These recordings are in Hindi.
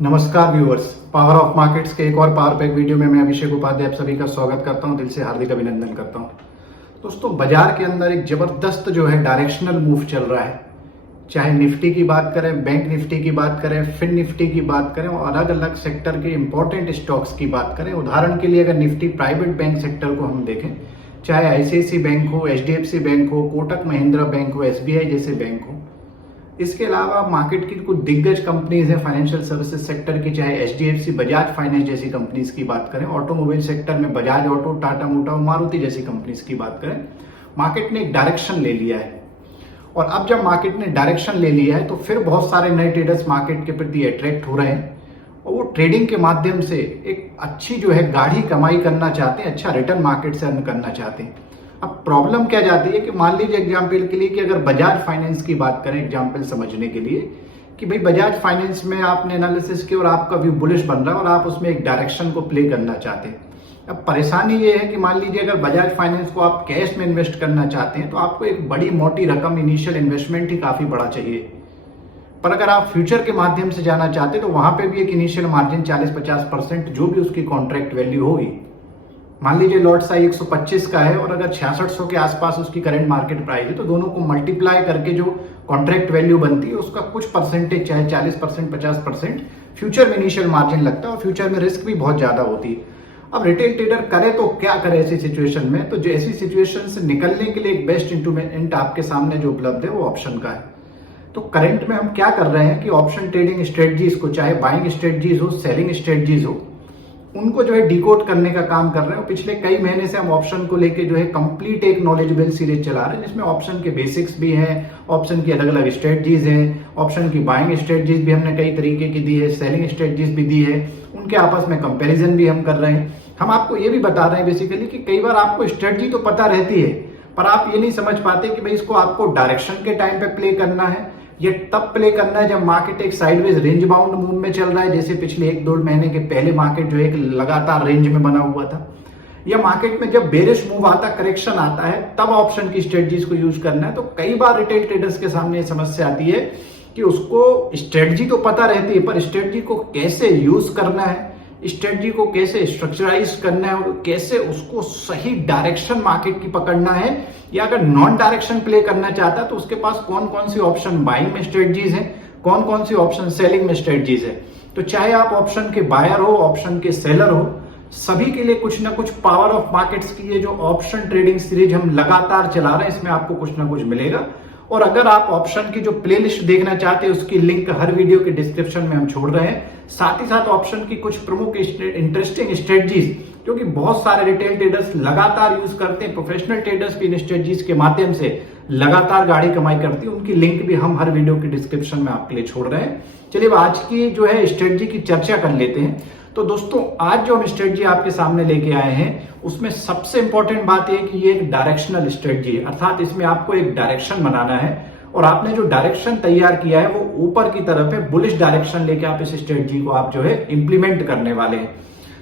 नमस्कार व्यूअर्स, पावर ऑफ मार्केट्स के एक और पावर पैक वीडियो में मैं अभिषेक उपाध्याय आप सभी का स्वागत करता हूं। दिल से हार्दिक अभिनंदन करता हूं। दोस्तों, बाजार के अंदर एक जबरदस्त जो है डायरेक्शनल मूव चल रहा है। चाहे निफ्टी की बात करें, बैंक निफ्टी की बात करें, फिन निफ्टी की बात करें और अलग अलग सेक्टर के इंपॉर्टेंट स्टॉक्स की बात करें। उदाहरण के लिए अगर निफ्टी प्राइवेट बैंक सेक्टर को हम देखें, चाहे आईसीआईसीआई बैंक हो, एचडीएफसी बैंक हो, कोटक महिंद्रा बैंक हो, एसबीआई जैसे बैंक हो, इसके अलावा मार्केट की कुछ दिग्गज कंपनीज हैं फाइनेंशियल सर्विसेज सेक्टर की, चाहे एचडीएफसी, बजाज फाइनेंस जैसी कंपनीज की बात करें, ऑटोमोबाइल सेक्टर में बजाज ऑटो, टाटा मोटर, मारुति जैसी कंपनीज की बात करें, मार्केट ने एक डायरेक्शन ले लिया है। और अब जब मार्केट ने डायरेक्शन ले लिया है तो फिर बहुत सारे नए ट्रेडर्स मार्केट के प्रति अट्रैक्ट हो रहे हैं और वो ट्रेडिंग के माध्यम से एक अच्छी जो है गाढ़ी कमाई करना चाहते हैं, अच्छा रिटर्न मार्केट से अर्न करना चाहते हैं। अब प्रॉब्लम क्या जाती है कि मान लीजिए एग्जाम्पल के लिए कि अगर बजाज फाइनेंस की बात करें, एग्जाम्पल समझने के लिए कि भाई बजाज फाइनेंस में आपने एनालिसिस किया और आपका व्यू बुलिश बन रहा है और आप उसमें एक डायरेक्शन को प्ले करना चाहते हैं। अब परेशानी ये है कि मान लीजिए अगर बजाज फाइनेंस को आप कैश में इन्वेस्ट करना चाहते हैं तो आपको एक बड़ी मोटी रकम, इनिशियल इन्वेस्टमेंट ही काफी बड़ा चाहिए। पर अगर आप फ्यूचर के माध्यम से जाना चाहते हैं तो वहां पे भी एक इनिशियल मार्जिन 40-50% जो भी उसकी कॉन्ट्रैक्ट वैल्यू होगी, मान लीजिए लॉट साइज 125 का है और अगर 6600 के आसपास उसकी करंट मार्केट प्राइस है तो दोनों को मल्टीप्लाई करके जो कॉन्ट्रैक्ट वैल्यू बनती है उसका कुछ परसेंटेज, चाहे 40%, 50% फ्यूचर में इनिशियल मार्जिन लगता है और फ्यूचर में रिस्क भी बहुत ज्यादा होती है। अब रिटेल ट्रेडर करे तो क्या करे ऐसी सिचुएशन में? तो जो ऐसी सिचुएशन से निकलने के लिए एक बेस्ट इंस्ट्रूमेंट आपके सामने जो उपलब्ध है वो ऑप्शन का है। तो करंट में हम क्या कर रहे हैं कि ऑप्शन ट्रेडिंग स्ट्रेटजीज को, चाहे बाइंग स्ट्रेटजीज हो, सेलिंग स्ट्रेटजीज हो, उनको जो है डिकोड करने का काम कर रहे हैं। पिछले कई महीने से हम ऑप्शन को लेके जो है कंप्लीट एक नॉलेजेबल सीरीज चला रहे हैं जिसमें ऑप्शन के बेसिक्स भी हैं, ऑप्शन की अलग अलग स्ट्रेटजीज हैं, ऑप्शन की बाइंग स्ट्रेटजीज भी हमने कई तरीके की दी है, सेलिंग स्ट्रेटजीज भी दी है, उनके आपस में कंपैरिजन भी हम कर रहे हैं। हम आपको ये भी बता रहे हैं बेसिकली कि कई बार आपको स्ट्रेटजी तो पता रहती है पर आप ये नहीं समझ पाते कि भाई इसको आपको डायरेक्शन के टाइम पे प्ले करना है, ये तब प्ले करना है जब मार्केट एक साइडवेज रेंज बाउंड मूव में चल रहा है, जैसे पिछले 1-2 महीने के पहले मार्केट जो एक लगातार रेंज में बना हुआ था, या मार्केट में जब बेरिश मूव आता, करेक्शन आता है, तब ऑप्शन की स्ट्रेटजीज को यूज करना है। तो कई बार रिटेल ट्रेडर्स के सामने समस्या आती है कि उसको स्ट्रेटजी तो पता रहती है पर स्ट्रेटजी को कैसे यूज करना है, स्ट्रेटजी को कैसे स्ट्रक्चराइज करना है और कैसे उसको सही डायरेक्शन मार्केट की पकड़ना है, या अगर नॉन डायरेक्शन प्ले करना चाहता है तो उसके पास कौन कौन सी ऑप्शन बाइंग में स्ट्रेटजीज हैं, कौन कौन सी ऑप्शन सेलिंग में स्ट्रेटजीज है। तो चाहे आप ऑप्शन के बायर हो, ऑप्शन के सेलर हो, सभी के लिए कुछ ना कुछ पावर ऑफ मार्केट्स की ये जो ऑप्शन ट्रेडिंग सीरीज हम लगातार चला रहे हैं, इसमें आपको कुछ ना कुछ मिलेगा। और अगर आप ऑप्शन की जो प्लेलिस्ट देखना चाहते हैं उसकी लिंक हर वीडियो के डिस्क्रिप्शन में हम छोड़ रहे हैं। साथ ही साथ ऑप्शन की कुछ प्रमुख इंटरेस्टिंग स्ट्रेटजीज जो कि बहुत सारे रिटेल ट्रेडर्स लगातार यूज करते हैं, प्रोफेशनल ट्रेडर्स भी इन स्ट्रेटजीज के माध्यम से लगातार गाड़ी कमाई करती है, उनकी लिंक भी हम हर वीडियो के डिस्क्रिप्शन में आपके लिए छोड़ रहे हैं। चलिए आज की जो है स्ट्रेटजी की चर्चा कर लेते हैं। तो दोस्तों, आज जो हम स्ट्रेटजी आपके सामने लेके आए हैं उसमें सबसे इंपॉर्टेंट बात यह कि ये एक डायरेक्शनल स्ट्रेटजी है, अर्थात इसमें आपको एक डायरेक्शन बनाना है और आपने जो डायरेक्शन तैयार किया है वो ऊपर की तरफ है, बुलिश डायरेक्शन लेके आप इस स्ट्रेटजी को आप जो है इंप्लीमेंट करने वाले हैं।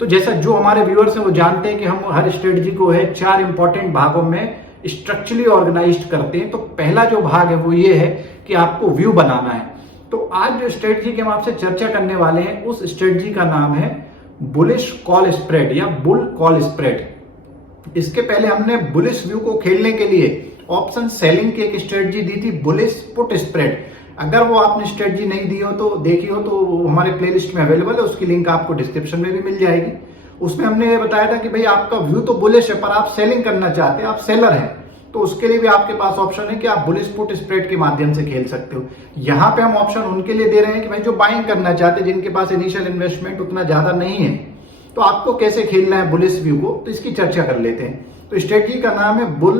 तो जैसा जो हमारे व्यूअर्स हैं वो जानते हैं कि हम हर स्ट्रेटजी को है 4 इंपॉर्टेंट भागों में स्ट्रक्चरली ऑर्गेनाइज्ड करते हैं। तो पहला जो भाग है वो ये है कि आपको व्यू बनाना है। तो आज जो स्ट्रेटजी की हम आपसे चर्चा करने वाले हैं उस स्ट्रेटजी का नाम है बुलिश कॉल स्प्रेड या बुल कॉल स्प्रेड। इसके पहले हमने बुलिश व्यू को खेलने के लिए ऑप्शन सेलिंग की एक स्ट्रेटजी दी थी, बुलिश पुट स्प्रेड। अगर वो आपने स्ट्रेटजी नहीं दी हो तो देखी हो तो हमारे प्लेलिस्ट में अवेलेबल है, उसकी लिंक आपको डिस्क्रिप्शन में भी मिल जाएगी। उसमें हमने ये बताया था कि भाई आपका व्यू तो बुलिश है पर आप सेलिंग करना चाहते हैं, आप सेलर हैं, तो उसके लिए भी आपके पास ऑप्शन है कि आप बुलिश पुट स्प्रेड के माध्यम से खेल सकते हो। यहाँ पे हम ऑप्शन उनके लिए दे रहे हैं कि भाई जो बाइंग करना चाहते हैं, जिनके पास इनिशियल इन्वेस्टमेंट उतना ज्यादा नहीं है, तो आपको कैसे खेलना है बुलिश व्यू को, तो इसकी चर्चा कर लेते हैं। तो स्ट्रेटजी का नाम है बुल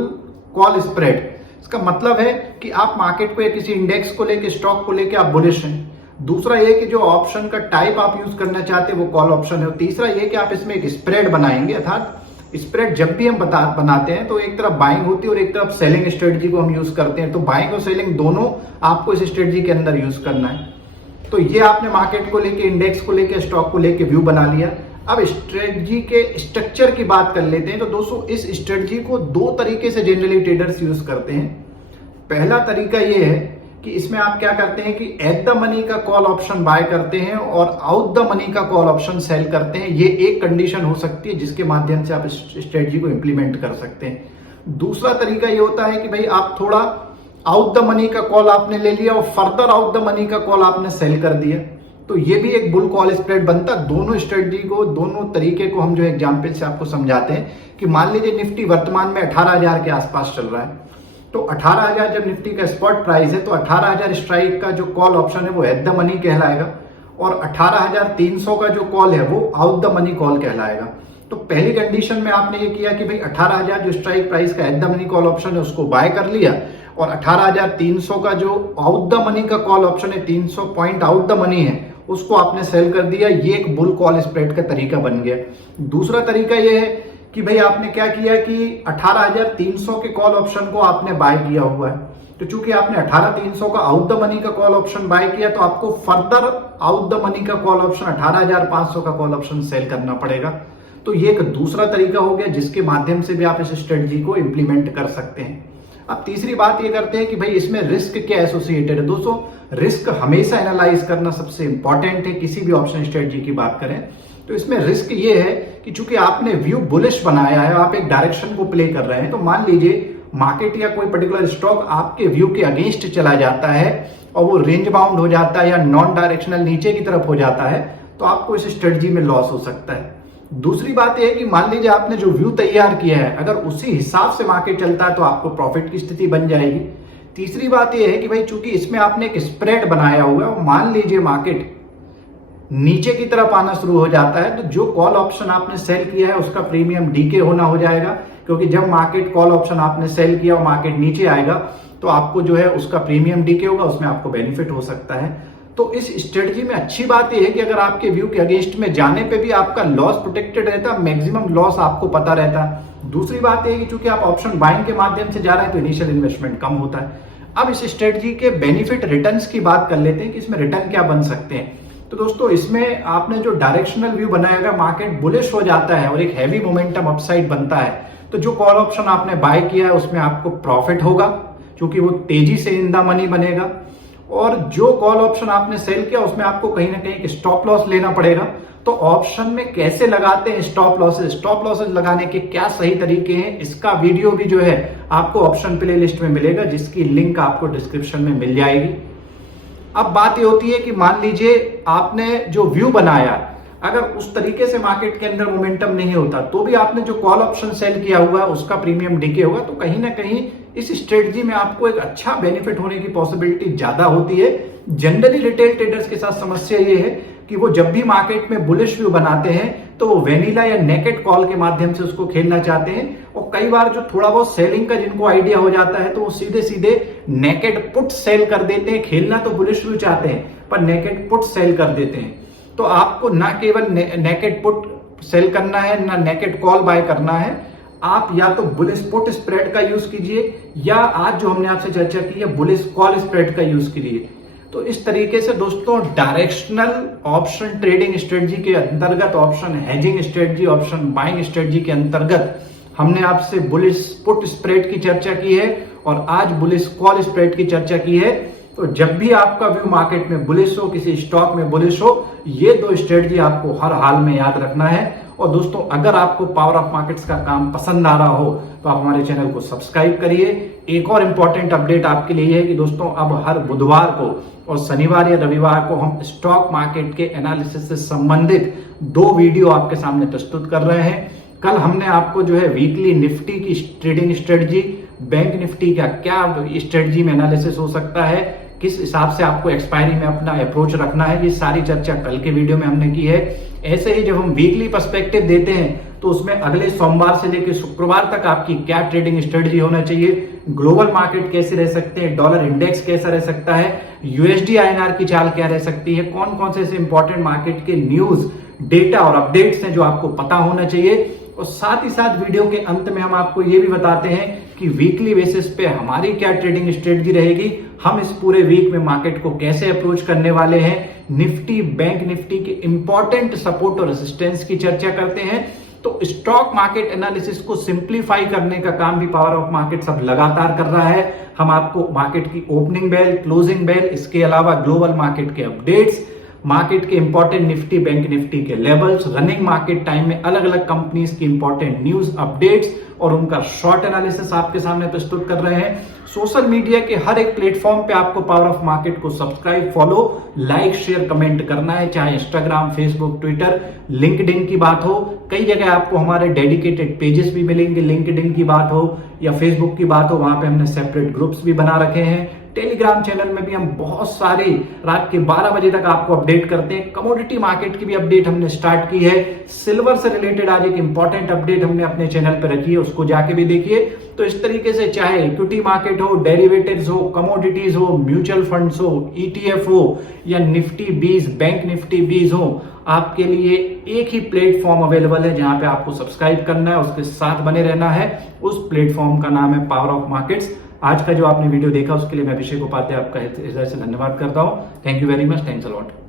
कॉल स्प्रेड। इसका मतलब है कि आप मार्केट को या किसी इंडेक्स को लेके, स्टॉक को लेके आप बुलिश हैं। दूसरा ये कि जो ऑप्शन का टाइप आप यूज करना चाहते हैं वो कॉल ऑप्शन है। तीसरा ये कि आप इसमें एक स्प्रेड बनाएंगे, अर्थात स्प्रेड जब भी हम बनाते हैं तो एक तरफ बाइंग होती है और एक तरफ सेलिंग स्ट्रेटजी को हम यूज करते हैं। तो बाइंग और सेलिंग दोनों आपको इस स्ट्रेटजी के अंदर यूज करना है। तो ये आपने मार्केट को लेके, इंडेक्स को लेके, स्टॉक को लेके व्यू बना लिया। अब स्ट्रेटजी के स्ट्रक्चर की बात कर लेते हैं। तो दोस्तों, इस स्ट्रेटजी को 2 तरीके से जनरली ट्रेडर्स यूज करते हैं। पहला तरीका ये है कि इसमें आप क्या करते हैं कि एट द मनी का कॉल ऑप्शन बाय करते हैं और आउट द मनी का कॉल ऑप्शन सेल करते हैं। ये एक कंडीशन हो सकती है जिसके माध्यम से आप इस स्ट्रेटजी को इंप्लीमेंट कर सकते हैं। दूसरा तरीका ये होता है कि भाई आप थोड़ा आउट द मनी का कॉल आपने ले लिया और फर्दर आउट द मनी का कॉल आपने सेल कर दिया, तो ये भी एक बुल कॉल स्प्रेड बनता है। दोनों स्ट्रेटजी को, दोनों तरीके को हम जो एग्जाम्पल से आपको समझाते हैं कि मान लीजिए निफ्टी वर्तमान में 18,000 के आसपास चल रहा है, तो 18,000 जब निफ्टी का स्पॉट प्राइस है तो 18,000 स्ट्राइक का जो कॉल ऑप्शन है वो एट द मनी कहलाएगा और 18,300 का जो कॉल है वो आउट द मनी कॉल कहलाएगा। तो पहली कंडीशन में आपने ये किया कि भाई 18,000 जो स्ट्राइक प्राइस का at the money call option है उसको बाय कर लिया और 18,300 का जो आउट द मनी का कॉल ऑप्शन है, 300 पॉइंट आउट द मनी है, उसको आपने सेल कर दिया। ये एक बुल कॉल स्प्रेड का तरीका बन गया। दूसरा तरीका ये है कि भाई आपने क्या किया कि 18,300 के कॉल ऑप्शन को आपने बाय किया हुआ है, तो चूंकि आपने 18,300 का आउट द मनी का कॉल ऑप्शन बाय किया तो आपको फर्दर आउट द मनी का कॉल ऑप्शन 18,500 का कॉल ऑप्शन सेल करना पड़ेगा। तो ये एक दूसरा तरीका हो गया जिसके माध्यम से भी आप इस स्ट्रेटजी को इंप्लीमेंट कर सकते हैं। अब तीसरी बात ये करते हैं कि भाई इसमें रिस्क क्या एसोसिएटेड है। दोस्तों, रिस्क हमेशा एनालाइज करना सबसे इंपॉर्टेंट है। किसी भी ऑप्शन स्ट्रेटजी की बात करें तो इसमें रिस्क ये है कि चूंकि आपने व्यू बुलिश बनाया है, आप एक डायरेक्शन को प्ले कर रहे हैं, तो मान लीजिए मार्केट या कोई पर्टिकुलर स्टॉक आपके व्यू के अगेंस्ट चला जाता है और वो रेंज बाउंड हो जाता है या नॉन डायरेक्शनल नीचे की तरफ हो जाता है, तो आपको इस स्ट्रेटजी में लॉस हो सकता है। दूसरी बात यह है कि मान लीजिए आपने जो व्यू तैयार किया है, अगर उसी हिसाब से मार्केट चलता है तो आपको प्रॉफिट की स्थिति बन जाएगी। तीसरी बात यह है कि भाई चूंकि इसमें आपने एक स्प्रेड बनाया हुआ है और मान लीजिए मार्केट नीचे की तरफ आना शुरू हो जाता है, तो जो कॉल ऑप्शन आपने सेल किया है उसका प्रीमियम डीके होना हो जाएगा, क्योंकि जब मार्केट कॉल ऑप्शन आपने सेल किया और मार्केट नीचे आएगा तो आपको जो है उसका प्रीमियम डीके होगा, उसमें आपको बेनिफिट हो सकता है। तो इस स्ट्रेटजी में अच्छी बात यह है कि अगर आपके व्यू के अगेंस्ट में जाने पे भी आपका लॉस प्रोटेक्टेड रहता है, मैक्सिमम लॉस आपको पता रहता है। दूसरी बात यह है कि चूंकि आप ऑप्शन बाइंग के माध्यम से जा रहे हैं तो इनिशियल इन्वेस्टमेंट कम होता है। अब इस स्ट्रेटजी के बेनिफिट रिटर्न्स की बात कर लेते हैं कि इसमें रिटर्न क्या बन सकते हैं। तो दोस्तों, इसमें आपने जो डायरेक्शनल व्यू बनाया, अगर मार्केट बुलिश हो जाता है और एक हैवी मोमेंटम अपसाइड बनता है, तो जो कॉल ऑप्शन आपने बाय किया है उसमें आपको प्रॉफिट होगा क्योंकि वो तेजी से इन द मनी बनेगा, और जो कॉल ऑप्शन आपने सेल किया उसमें आपको कहीं ना कहीं स्टॉप लॉस लेना पड़ेगा। तो ऑप्शन में कैसे लगाते हैं स्टॉप लॉसेज लगाने के क्या सही तरीके हैं, इसका वीडियो भी जो है आपको ऑप्शन प्ले लिस्ट में मिलेगा, जिसकी लिंक आपको डिस्क्रिप्शन में मिल जाएगी। अब बात ये होती है कि मान लीजिए आपने जो व्यू बनाया, अगर उस तरीके से मार्केट के अंदर मोमेंटम नहीं होता तो भी आपने जो कॉल ऑप्शन सेल किया हुआ है उसका प्रीमियम डीके होगा, तो कहीं ना कहीं इस स्ट्रेटजी में आपको एक अच्छा बेनिफिट होने की पॉसिबिलिटी ज्यादा होती है। जनरली रिटेल ट्रेडर्स के साथ समस्या ये है कि वो जब भी मार्केट में बुलिश व्यू बनाते हैं तो वो वेनिला या नेकेड कॉल के माध्यम से उसको खेलना चाहते हैं, और कई बार जो थोड़ा बहुत सेलिंग का जिनको आइडिया हो जाता है तो वो सीधे सीधे नेकेड पुट सेल कर देते हैं। खेलना तो बुलिश व्यू चाहते हैं पर नेकेड पुट सेल कर देते हैं। तो आपको ना केवल नेकेड पुट सेल करना है, ना नेकेड कॉल बाय करना है, आप या तो बुलिश पुट स्प्रेड का यूज कीजिए या आज जो हमने आपसे चर्चा की है बुलिश कॉल स्प्रेड का यूज कीजिए। तो इस तरीके से दोस्तों डायरेक्शनल ऑप्शन ट्रेडिंग स्ट्रेटजी के अंतर्गत, option hedging strategy, option buying strategy के अंतर्गत हमने आपसे बुलिश पुट स्प्रेड की चर्चा की है और आज बुलिश कॉल स्प्रेड की चर्चा की है। तो जब भी आपका व्यू मार्केट में बुलिश हो, किसी स्टॉक में बुलिश हो, ये दो स्ट्रेटजी आपको हर हाल में याद रखना है। और दोस्तों, अगर आपको पावर ऑफ मार्केट्स का काम पसंद आ रहा हो तो आप हमारे चैनल को सब्सक्राइब करिए। एक और इंपॉर्टेंट अपडेट आपके लिए है कि दोस्तों अब हर बुधवार को और शनिवार या रविवार को हम स्टॉक मार्केट के एनालिसिस से संबंधित 2 वीडियो आपके सामने प्रस्तुत कर रहे हैं। कल हमने आपको जो है वीकली निफ्टी की ट्रेडिंग स्ट्रेटजी, बैंक निफ्टी का क्या स्ट्रेटजी में एनालिसिस हो सकता है, किस हिसाब से आपको एक्सपायरी में अपना अप्रोच रखना है, ये सारी चर्चा कल के वीडियो में हमने की है। ऐसे ही जब हम वीकली पर्सपेक्टिव देते हैं तो उसमें अगले सोमवार से लेकर शुक्रवार तक आपकी क्या ट्रेडिंग स्ट्रेटजी होना चाहिए, ग्लोबल मार्केट कैसे रह सकते हैं, डॉलर इंडेक्स कैसा रह सकता है, यूएसडी आईएनआर की चाल क्या रह सकती है, कौन कौन से ऐसे इंपॉर्टेंट मार्केट के न्यूज, डेटा और अपडेट्स हैं जो आपको पता होना चाहिए। और साथ ही साथ वीडियो के अंत में हम आपको ये भी बताते हैं कि वीकली बेसिस पे हमारी क्या ट्रेडिंग स्ट्रेटजी रहेगी, हम इस पूरे वीक में मार्केट को कैसे अप्रोच करने वाले हैं, निफ्टी, बैंक निफ्टी के इंपॉर्टेंट सपोर्ट और रेजिस्टेंस की चर्चा करते हैं। तो स्टॉक मार्केट एनालिसिस को सिंप्लीफाई करने का काम भी पावर ऑफ मार्केट्स अब लगातार कर रहा है। हम आपको मार्केट की ओपनिंग बेल, क्लोजिंग बेल, इसके अलावा ग्लोबल मार्केट के अपडेट्स, मार्केट के इंपॉर्टेंट निफ्टी, बैंक निफ्टी के लेवल्स, रनिंग मार्केट टाइम में अलग अलग कंपनीज की इंपॉर्टेंट न्यूज अपडेट्स और उनका शॉर्ट एनालिसिस आपके सामने प्रस्तुत कर रहे हैं। सोशल मीडिया के हर एक प्लेटफॉर्म पे आपको पावर ऑफ मार्केट को subscribe, follow, like, share, comment करना है, चाहे इंस्टाग्राम, फेसबुक, ट्विटर, लिंक्डइन की बात हो। कई जगह आपको हमारे डेडिकेटेड पेजेस भी मिलेंगे, लिंक्डइन की बात हो या फेसबुक की बात हो, वहां पे हमने सेपरेट ग्रुप्स भी बना रखे हैं। टेलीग्राम चैनल में भी हम बहुत सारे रात के 12 बजे तक आपको अपडेट करते हैं। कमोडिटी मार्केट की भी अपडेट हमने स्टार्ट की है। सिल्वर से रिलेटेड आज एक इंपॉर्टेंट अपडेट हमने अपने चैनल पर रखी है, उसको जाके भी देखिए। तो इस तरीके से चाहे इक्विटी मार्केट हो, डेरिवेटिव्स हो, कमोडिटीज हो, म्यूचुअल फंड्स हो, ईटीएफ हो या निफ्टी 20, बैंक निफ्टी 20 हो, आपके लिए एक ही प्लेटफॉर्म अवेलेबल है जहां पे आपको सब्सक्राइब करना है, उसके साथ बने रहना है। उस प्लेटफॉर्म का नाम है पावर ऑफ मार्केट्स। आज का जो आपने वीडियो देखा उसके लिए मैं अभिषेक उपाध्याय आपका हृदय से धन्यवाद करता हूं। Thank you very much, thanks a lot.